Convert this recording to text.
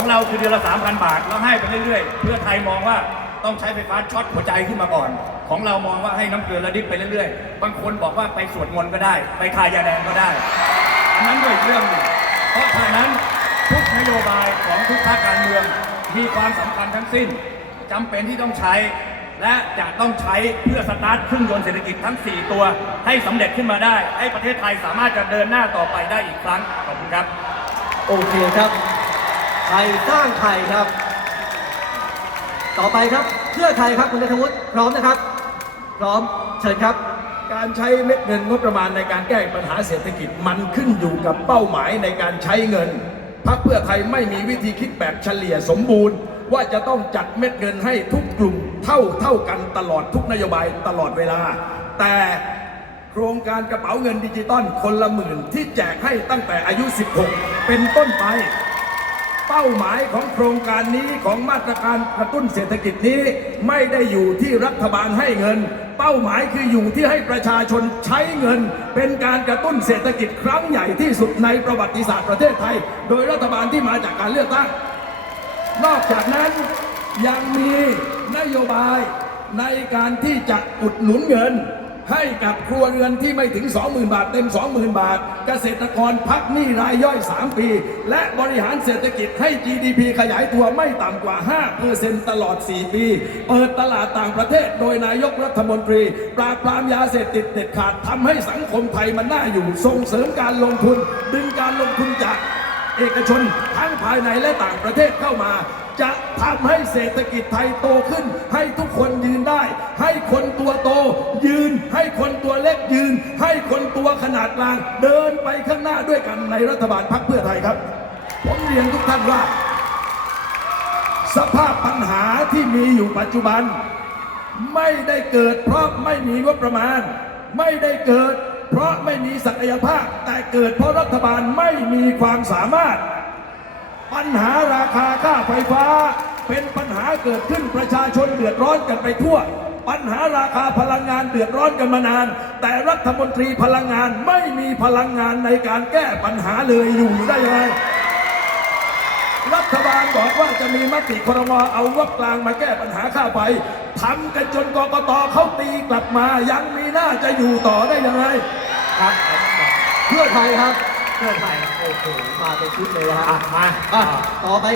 ของเราคือเดือนละ 3,000 บาทแล้วให้ไปเรื่อยๆ เพื่อไทยมองว่าต้องใช้ไฟฟ้าช็อตหัวใจขึ้นมาก่อน ของเรามองว่าให้น้ำเกลือและดิบไปเรื่อยๆ บางคนบอกว่าไปสวดมนต์ก็ได้ ไปทายาแดงก็ได้อันนั้นด้วยเรื่องหนึ่งเพราะฉะนั้นทุกนโยบายของทุกภาคการเมืองมีความสำคัญทั้งสิ้นจำเป็นที่ต้องใช้และจะต้องใช้เพื่อสตาร์ทเครื่องยนต์เศรษฐกิจทั้ง 4 ตัว ให้สำเร็จขึ้นมาได้ ให้ประเทศไทยสามารถจะเดินหน้าต่อไปได้อีกครั้ง ขอบคุณครับ โอเคครับ ไทยสร้างไทยครับ ต่อไปครับเพื่อไทยครับคุณนัทวุฒิพร้อมนะครับ พร้อมเชิญครับ การใช้เม็ดเงินงบประมาณในการแก้ปัญหาเศรษฐกิจมันขึ้นอยู่กับเป้าหมายในการใช้เงินพรรคเพื่อไทยไม่มีวิธีคิดแบบเฉลี่ยสมบูรณ์ ว่าจะต้องจัดเม็ดเงินให้ทุกกลุ่มเท่าเท่ากันตลอดทุกนโยบายตลอดเวลา แต่โครงการกระเป๋าเงินดิจิตอลคนละหมื่นที่แจกให้ตั้งแต่อายุ 16 เป็นต้นไป เป้าหมายของโครงการนี้ของมาตรการกระตุ้นเศรษฐกิจนี้ ไม่ได้อยู่ที่รัฐบาลให้เงิน เป้าหมายคืออยู่ที่ให้ประชาชนใช้เงิน เป็นการกระตุ้นเศรษฐกิจครั้งใหญ่ที่สุดในประวัติศาสตร์ประเทศไทย โดยรัฐบาลที่มาจากการเลือกตั้ง นอกจากนั้นยังมีนโยบายในการที่จะอุดหนุนเงิน ให้กับครัวเรือนที่ไม่ถึง 20,000 บาท เต็ม 20,000 บาท เกษตรกรพักหนี้รายย่อย 3 ปี และบริหารเศรษฐกิจให้ GDP ขยายตัวไม่ต่ำกว่า 5%ตลอด 4 ปี เปิดตลาดต่างประเทศโดยนายกรัฐมนตรี ปราบปรามยาเสพติดเด็ดขาดทำให้สังคมไทยมันน่าอยู่ส่งเสริมการลงทุน ดึงการลงทุนจากเอกชนทั้งภายในและต่างประเทศเข้ามา จะทำให้เศรษฐกิจไทยโตขึ้นให้ทุกคนย ยืน ให้คนตัวเล็กยืน ให้คนตัวขนาดกลาง เดินไปข้างหน้าด้วยกันในรัฐบาลพรรคเพื่อไทยครับ ผมเรียนทุกท่านว่า สภาพปัญหาที่มีอยู่ปัจจุบัน ไม่ได้เกิดเพราะไม่มีงบประมาณ ไม่ได้เกิด เพราะไม่มีศักยภาพ แต่เกิดเพราะรัฐบาลไม่มีความสามารถ ปัญหาราคาค่าไฟฟ้า เป็นปัญหาเกิดขึ้นประชาชนเดือดร้อนกันไปทั่ว ปัญหาราคาพลังงานเดือดร้อนกันมานาน แต่รัฐมนตรีพลังงานไม่มีพลังงานในการแก้ปัญหาเลยอยู่ได้ยังไงรัฐบาลบอกว่าจะมีมติครมเอางบกลางมาแก้ปัญหาค่าไฟทำกันจนกกตเขาตีกลับมายังมีหน้าจะอยู่ต่อได้ยังไงครับเพื่อไทยครับเพื่อไทยโอ้โหมาเป็นชุดเลยนะฮะอะมาอะต่อไป